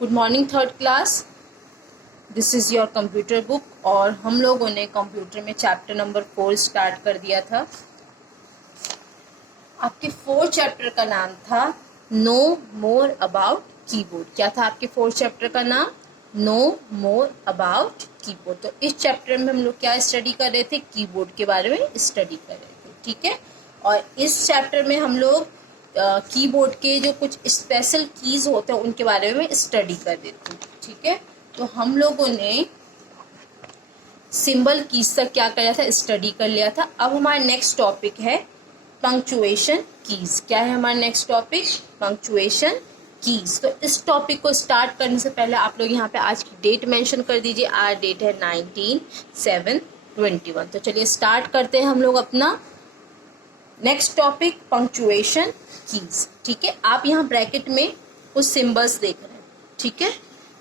Good morning third class. This is your computer book और हम लोगों ने कंप्यूटर में चैप्टर नंबर 4 स्टार्ट कर दिया था। आपके 4 चैप्टर का नाम था नो मोर अबाउट कीबोर्ड। क्या था आपके 4 चैप्टर का नाम? No more about keyboard. तो इस चैप्टर में हम लोग क्या स्टडी कर रहे थे? कीबोर्ड के बारे में स्टडी कर रहे थे, ठीक है। और इस चैप्टर में हम लोग कीबोर्ड के जो कुछ स्पेशल कीज होते हैं उनके बारे में स्टडी कर देते हैं, ठीक है। तो हम लोगों ने सिंबल कीज तक क्या कर लिया था? स्टडी कर लिया था। अब हमारा नेक्स्ट टॉपिक है पंक्चुएशन कीज। क्या है हमारा नेक्स्ट टॉपिक? Punctuation keys. तो इस टॉपिक को स्टार्ट करने से पहले आप लोग यहाँ पे आज की डेट मेंशन कर दीजिए। आज डेट है 19/7/21। तो चलिए स्टार्ट करते हैं हम लोग अपना नेक्स्ट टॉपिक पंक्चुएशन कीज, ठीक है। आप यहाँ ब्रैकेट में कुछ सिंबल्स देख रहे हैं, ठीक है।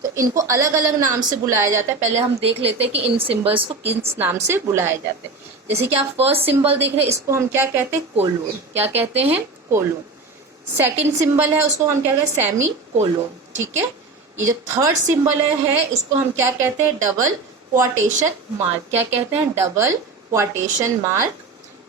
तो इनको अलग अलग नाम से बुलाया जाता है। पहले हम देख लेते हैं कि इन सिंबल्स को किस नाम से बुलाया जाता है। जैसे कि आप फर्स्ट सिंबल देख रहे हैं, इसको हम क्या कहते हैं? कोलोन। क्या कहते हैं? कोलोन। सेकंड सिंबल है उसको हम क्या कहते हैं? सेमी कोलोन, ठीक है। ये जो थर्ड सिंबल है उसको हम क्या कहते हैं? Double quotation mark. क्या कहते हैं? Double quotation mark.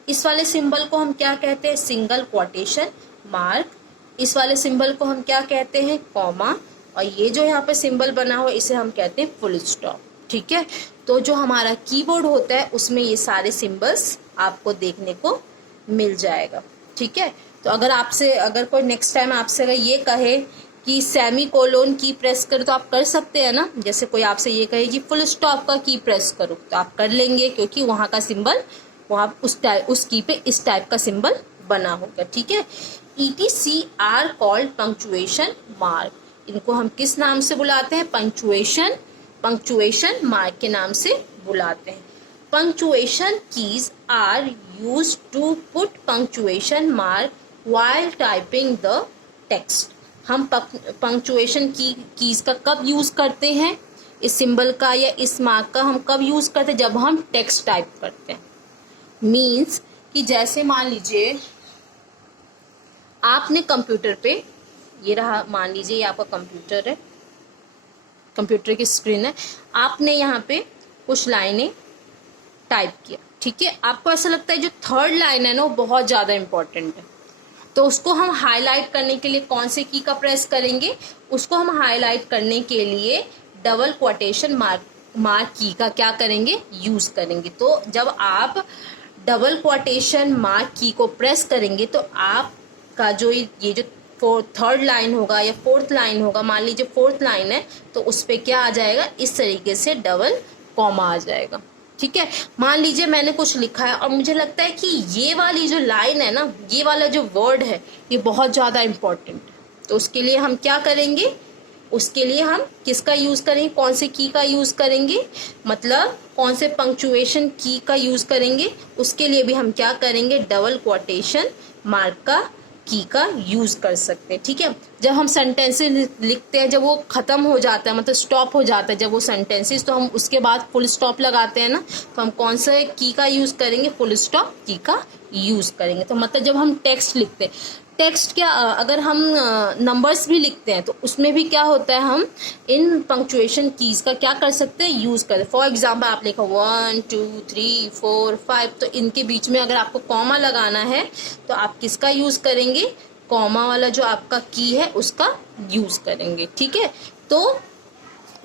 इस वाले सिंबल को हम क्या कहते हैं? Single quotation mark. इस वाले सिंबल को हम क्या कहते हैं? कॉमा। और ये जो यहाँ पे सिंबल बना हुआ है इसे हम कहते हैं फुल स्टॉप, ठीक है। तो जो हमारा कीबोर्ड होता है उसमें ये सारे सिंबल्स आपको देखने को मिल जाएगा, ठीक है। तो अगर कोई नेक्स्ट टाइम आपसे अगर ये कहे कि सेमी कोलोन की प्रेस करो तो आप कर सकते हैं ना। जैसे कोई आपसे ये कहे कि फुल स्टॉप का की प्रेस करो तो आप कर लेंगे, क्योंकि वहाँ का सिंबल वहाँ उस की पे इस टाइप का सिंबल बना होगा, ठीक है। ETC are called punctuation mark. इनको हम किस नाम से बुलाते हैं? पंक्चुएशन मार्क के नाम से बुलाते हैं। Punctuation keys are use to put punctuation mark while typing the text. हम पंक्चुएशन कीज का कब यूज करते हैं? इस सिंबल का या इस मार्क का हम कब यूज करते हैं? जब हम टेक्स्ट टाइप करते हैं। मीन्स कि जैसे मान लीजिए आपने कंप्यूटर पे, ये रहा मान लीजिए ये आपका कंप्यूटर है, कंप्यूटर की स्क्रीन है, आपने यहाँ पे कुछ लाइनें टाइप किया, ठीक है। आपको ऐसा लगता है जो थर्ड लाइन है ना वो बहुत ज़्यादा इंपॉर्टेंट है, तो उसको हम हाईलाइट करने के लिए कौन से की का प्रेस करेंगे? उसको हम हाईलाइट करने के लिए डबल क्वोटेशन मार्क की का क्या करेंगे? यूज करेंगे। तो जब आप डबल क्वोटेशन मार्क की को प्रेस करेंगे तो आपका जो ये जो थर्ड लाइन होगा या फोर्थ लाइन होगा, मान लीजिए फोर्थ लाइन है तो उस पर क्या आ जाएगा? इस तरीके से डबल कॉमा आ जाएगा, ठीक है। मान लीजिए मैंने कुछ लिखा है और मुझे लगता है कि ये वाली जो लाइन है ना, ये वाला जो वर्ड है ये बहुत ज़्यादा इम्पोर्टेंट है, तो उसके लिए हम क्या करेंगे? उसके लिए हम किसका यूज़ करेंगे? कौन से की का यूज़ करेंगे? मतलब कौन से पंक्चुएशन की का यूज़ करेंगे? उसके लिए भी हम क्या करेंगे? डबल क्वोटेशन मार्क का की का यूज कर सकते हैं, ठीक है। जब हम सेंटेंसेस लिखते हैं, जब वो खत्म हो जाता है, मतलब स्टॉप हो जाता है जब वो सेंटेंसेस, तो हम उसके बाद फुल स्टॉप लगाते हैं ना, तो हम कौन सा की का यूज करेंगे? फुल स्टॉप की का यूज करेंगे। तो मतलब जब हम टेक्स्ट लिखते हैं, टेक्स्ट क्या, अगर हम नंबर्स भी लिखते हैं तो उसमें भी क्या होता है? हम इन पंक्चुएशन कीज का क्या कर सकते हैं? यूज करें। फॉर एग्जाम्पल आप लिखो 1 2 3 4 5, तो इनके बीच में अगर आपको कॉमा लगाना है तो आप किसका यूज करेंगे? कॉमा वाला जो आपका की है उसका यूज करेंगे, ठीक है। तो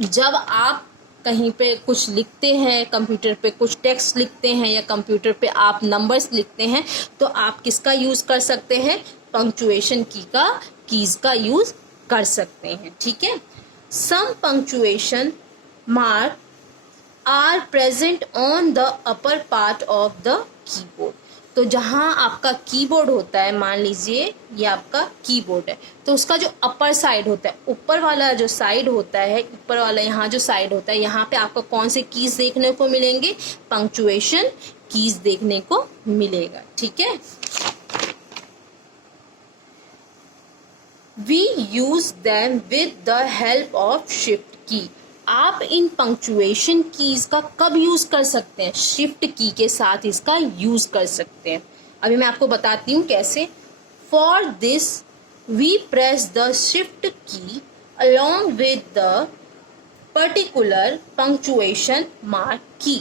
जब आप कहीं पे कुछ लिखते हैं, कंप्यूटर पे कुछ टेक्स्ट लिखते हैं या कंप्यूटर पे आप नंबर्स लिखते हैं, तो आप किसका यूज कर सकते हैं? पंक्चुएशन कीज का यूज कर सकते हैं, ठीक है। Some punctuation mark are present on the upper part of the keyboard. तो जहाँ आपका कीबोर्ड होता है, मान लीजिए ये आपका कीबोर्ड है, तो उसका जो अपर साइड होता है, ऊपर वाला जो साइड होता है, ऊपर वाला यहाँ जो साइड होता है, यहाँ पे आपको कौन से कीज देखने को मिलेंगे? पंक्चुएशन कीज देखने को मिलेगा, ठीक है। We use them with the help of shift की। आप इन पंक्चुएशन कीज का कब यूज कर सकते हैं? शिफ्ट की के साथ इसका यूज कर सकते हैं। अभी मैं आपको बताती हूँ कैसे। For this we press the shift key along with the particular punctuation mark key।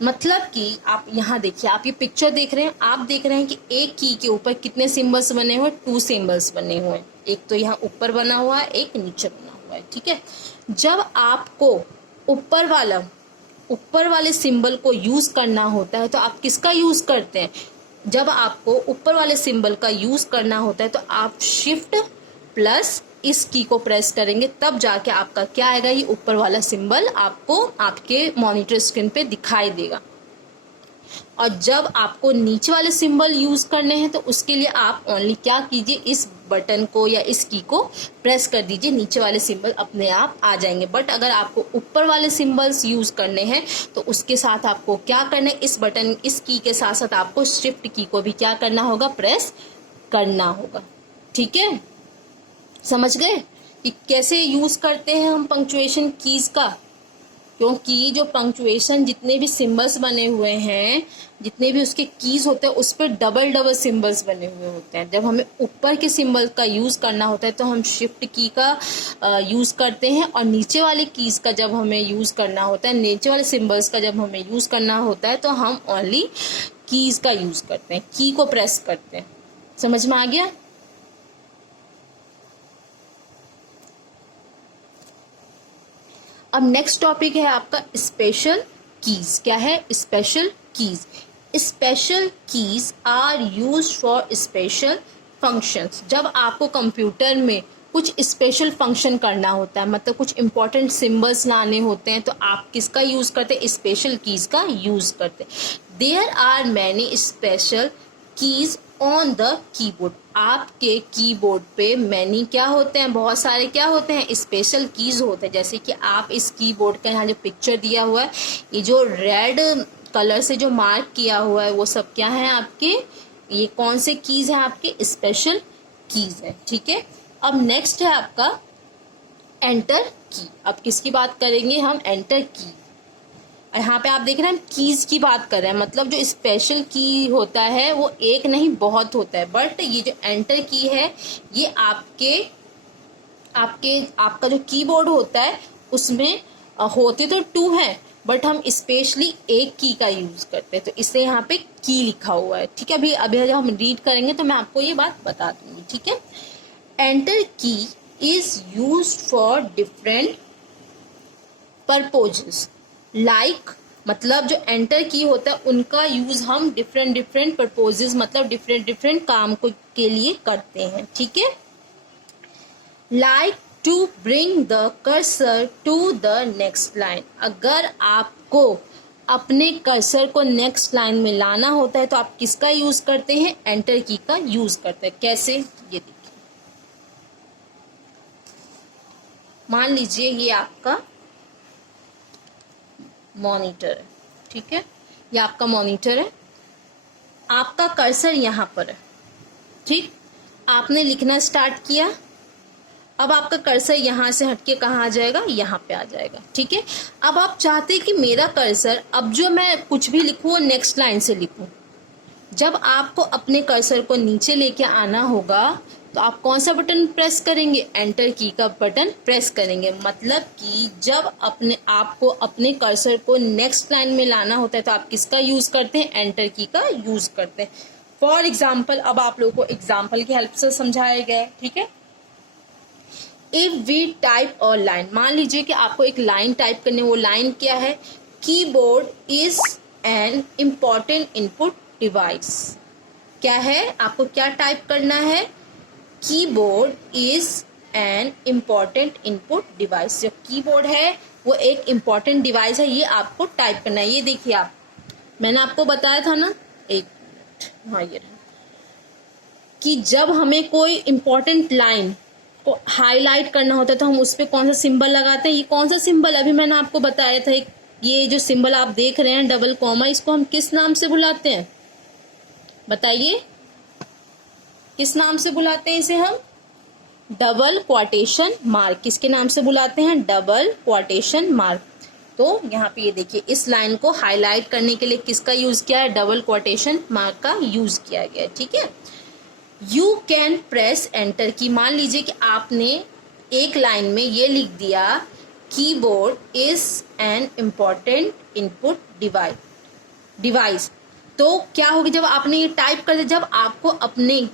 मतलब कि आप यहाँ देखिए, आप ये पिक्चर देख रहे हैं, आप देख रहे हैं कि एक की के ऊपर कितने सिंबल्स बने हुए हैं, 2 सिंबल्स बने हुए हैं। एक तो यहाँ ऊपर बना हुआ है, एक नीचे बना हुआ है, ठीक है। जब आपको ऊपर वाले सिंबल को यूज करना होता है तो आप किसका यूज करते हैं? जब आपको ऊपर वाले सिंबल का यूज करना होता है तो आप शिफ्ट प्लस इस की को प्रेस करेंगे, तब जाके आपका क्या आएगा, ये ऊपर वाला सिंबल आपको आपके मॉनिटर स्क्रीन पे दिखाई देगा। और जब आपको नीचे वाले सिंबल यूज करने हैं तो उसके लिए आप ओनली क्या कीजिए, इस बटन को या इस की को प्रेस कर दीजिए, नीचे वाले सिंबल अपने आप आ जाएंगे। बट अगर आपको ऊपर वाले सिंबल्स यूज करने हैं तो उसके साथ आपको क्या करना है, इस बटन इस की के साथ साथ आपको शिफ्ट की को भी क्या करना होगा, प्रेस करना होगा। ठीक है, समझ गए कि कैसे यूज करते हैं हम पंक्चुएशन कीज का? क्योंकि जो पंक्चुएशन जितने भी सिंबल्स बने हुए हैं, जितने भी उसके कीज होते हैं, उस पर डबल डबल सिंबल्स बने हुए होते हैं। जब हमें ऊपर के सिंबल का यूज करना होता है तो हम शिफ्ट की का यूज करते हैं, और नीचे वाले कीज का जब हमें यूज करना होता है, नीचे वाले सिंबल्स का जब हमें यूज करना होता है तो हम ओनली कीज का यूज करते हैं, की को प्रेस करते हैं। समझ में आ गया? अब नेक्स्ट टॉपिक है आपका स्पेशल कीज। क्या है? Special keys. Special keys are used for special functions. जब आपको कंप्यूटर में कुछ स्पेशल फंक्शन करना होता है, मतलब कुछ इंपॉर्टेंट सिंबल्स लाने होते हैं, तो आप किसका यूज करते हैं? स्पेशल कीज का यूज करते हैं। There are many special keys on the keyboard. आपके कीबोर्ड पे मैनी क्या होते हैं? बहुत सारे क्या होते हैं? स्पेशल कीज होते हैं। जैसे कि आप इस कीबोर्ड का यहाँ जो पिक्चर दिया हुआ है, ये जो रेड कलर से जो मार्क किया हुआ है, वो सब क्या है आपके? ये कौन से कीज हैं आपके? स्पेशल कीज है। ठीक है, अब नेक्स्ट है आपका एंटर की। अब किसकी बात करेंगे हम? एंटर की। यहाँ पे आप देख रहे हैं हम कीज की बात कर रहे हैं, मतलब जो स्पेशल की होता है वो एक नहीं बहुत होता है। बट ये जो एंटर की है, ये आपका जो कीबोर्ड होता है उसमें होते तो 2 हैं, बट हम स्पेशली एक की का यूज करते हैं, तो इससे यहाँ पे की लिखा हुआ है। ठीक है, अभी जब हम रीड करेंगे तो मैं आपको ये बात बता दूंगी। ठीक है, एंटर की is use for different purposes. Like मतलब जो एंटर की होता है उनका यूज हम डिफरेंट पर्पजेस, मतलब डिफरेंट काम के लिए करते हैं। ठीक है, like to bring the cursor to the next line. अगर आपको अपने कर्सर को नेक्स्ट लाइन में लाना होता है तो आप किसका यूज करते हैं? एंटर की का यूज करते हैं। कैसे? ये देखिए, मान लीजिए ये आपका मॉनिटर है। ठीक है, ये आपका मॉनिटर है, आपका कर्सर यहाँ पर है। ठीक, आपने लिखना स्टार्ट किया, अब आपका कर्सर यहाँ से हटके कहाँ आ जाएगा? यहाँ पे आ जाएगा। ठीक है, अब आप चाहते हैं कि मेरा कर्सर अब जो मैं कुछ भी लिखूँ वो नेक्स्ट लाइन से लिखूँ। जब आपको अपने कर्सर को नीचे लेके आना होगा तो आप कौन सा बटन प्रेस करेंगे? एंटर की का बटन प्रेस करेंगे। मतलब कि जब आपको अपने कर्सर को नेक्स्ट लाइन में लाना होता है तो आप किसका यूज करते हैं? एंटर की का यूज करते हैं। फॉर एग्जाम्पल, अब आप लोगों को एग्जाम्पल की हेल्प से समझाया गया है। ठीक है, if we type a line, मान लीजिए कि आपको एक लाइन टाइप करनी है। वो लाइन क्या है? Keyboard is an important input device. क्या है? आपको क्या टाइप करना है? Keyboard is an important input device. जो कीबोर्ड है वो एक इम्पॉर्टेंट डिवाइस है, ये आपको टाइप करना है। ये देखिए, आप मैंने आपको बताया था ना, एक मिनट, हाँ ये रहा, कि जब हमें कोई इम्पॉर्टेंट लाइन को हाईलाइट करना होता है तो हम उस पर कौन सा सिंबल लगाते हैं? ये कौन सा सिंबल? अभी मैंने आपको बताया था, ये जो सिंबल आप देख रहे हैं डबल कॉमा, इसको हम किस नाम से बुलाते हैं? बताइए, किस नाम से बुलाते हैं इसे हम? Double quotation mark. किसके नाम से बुलाते हैं? Double quotation mark. तो यहाँ पे ये देखिए, इस लाइन को हाईलाइट करने के लिए किसका यूज किया है? डबल क्वाटेशन मार्क का यूज किया गया है। ठीक है, यू कैन प्रेस एंटर की। मान लीजिए कि आपने एक लाइन में ये लिख दिया keyboard is an important input device, तो क्या होगी जब आपने ये टाइप कर दिया, जब आपको अपने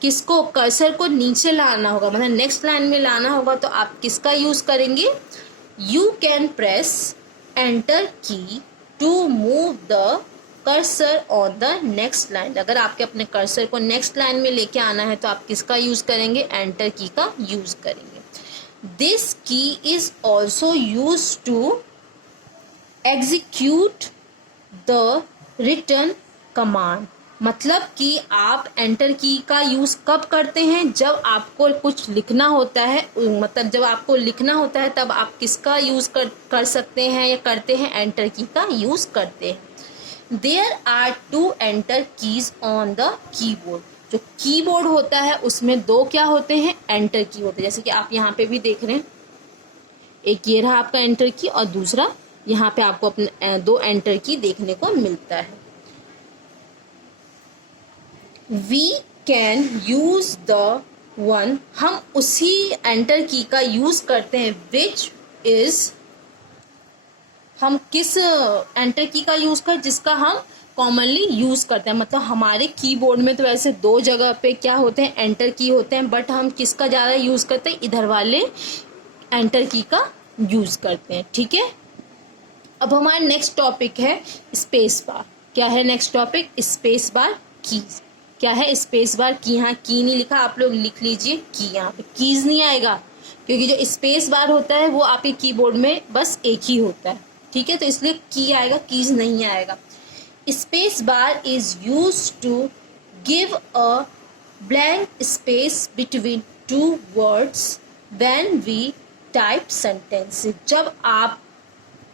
किसको कर्सर को नीचे लाना होगा, मतलब नेक्स्ट लाइन में लाना होगा, तो आप किसका यूज करेंगे, you can press enter key to move the cursor on the next line. अगर आपके अपने कर्सर को नेक्स्ट लाइन में लेके आना है तो आप किसका यूज करेंगे, एंटर की का यूज करेंगे। This key is also use to execute the return command, मतलब कि आप एंटर की का यूज कब करते हैं, जब आपको कुछ लिखना होता है, मतलब जब आपको लिखना होता है तब आप किसका यूज कर सकते हैं या करते हैं, एंटर की का यूज करते हैं। There are two enter keys on the keyboard, जो कीबोर्ड होता है उसमें दो क्या होते हैं, एंटर की होते हैं, जैसे कि आप यहाँ पे भी देख रहे हैं, एक ये रहा आपका एंटर की और दूसरा यहाँ पे आपको अपने दो एंटर की देखने को मिलता है। We can use the one, हम उसी एंटर की का यूज करते हैं, which is, हम किस एंटर की का यूज कर, जिसका हम कॉमनली यूज करते हैं, मतलब हमारे कीबोर्ड में तो वैसे दो जगह पे क्या होते हैं, एंटर की होते हैं, बट हम किसका ज्यादा यूज करते हैं, इधर वाले एंटर की का यूज करते हैं। ठीक है, अब हमारा नेक्स्ट टॉपिक है स्पेस बार। क्या है next topic, space bar keys. क्या है स्पेस बार की, यहाँ की नहीं लिखा, आप लोग लिख लीजिए की, यहाँ पे कीज नहीं आएगा, क्योंकि जो स्पेस बार होता है वो आपके कीबोर्ड में बस एक ही होता है। ठीक है, तो इसलिए की आएगा, कीज नहीं आएगा। Space bar is use to give a blank space between two words when we type sentences. जब आप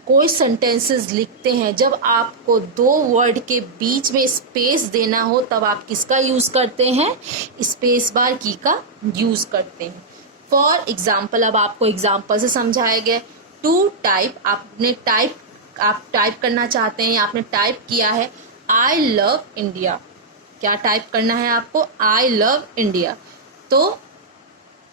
कोई सेंटेंसेस लिखते हैं, जब आपको दो वर्ड के बीच में स्पेस देना हो, तब आप किसका यूज करते हैं, स्पेस बार की का यूज करते हैं। फॉर एग्जाम्पल, अब आपको एग्जाम्पल से समझाया गया, टू टाइप, आप टाइप करना चाहते हैं या आपने टाइप किया है आई लव इंडिया। क्या टाइप करना है आपको, आई लव इंडिया, तो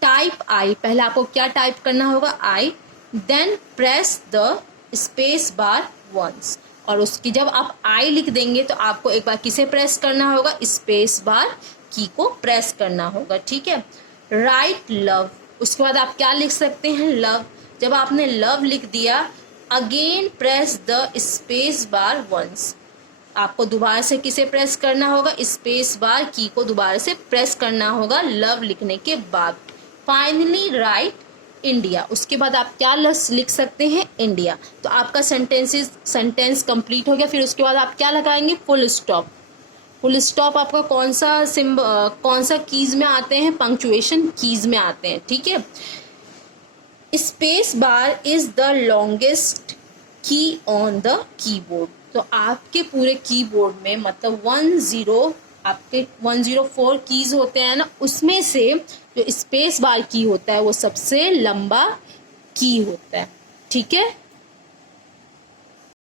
टाइप आई, पहले आपको क्या टाइप करना होगा, I, then press the space bar once, और उसकी जब आप आई लिख देंगे तो आपको एक बार किसे प्रेस करना होगा, स्पेस बार की को प्रेस करना होगा। ठीक है, राइट लव, उसके बाद आप क्या लिख सकते हैं, लव, जब आपने लव लिख दिया, again press the space bar once, आपको दोबारा से किसे प्रेस करना होगा, स्पेस बार की को दोबारा से प्रेस करना होगा लव लिखने के बाद। फाइनली राइट इंडिया, उसके बाद आप क्या लिख सकते हैं, इंडिया, तो आपका सेंटेंस कंप्लीट हो गया। फिर उसके बाद आप क्या लगाएंगे, फुल स्टॉप। फुल स्टॉप आपका कौन सा कीज में आते हैं, पंक्चुएशन कीज में आते हैं। ठीक है, space bar is the longest key on the keyboard, तो आपके पूरे कीबोर्ड में, मतलब 104 कीज होते हैं ना, उसमें से जो स्पेस बार की होता है वो सबसे लंबा की होता है। ठीक है,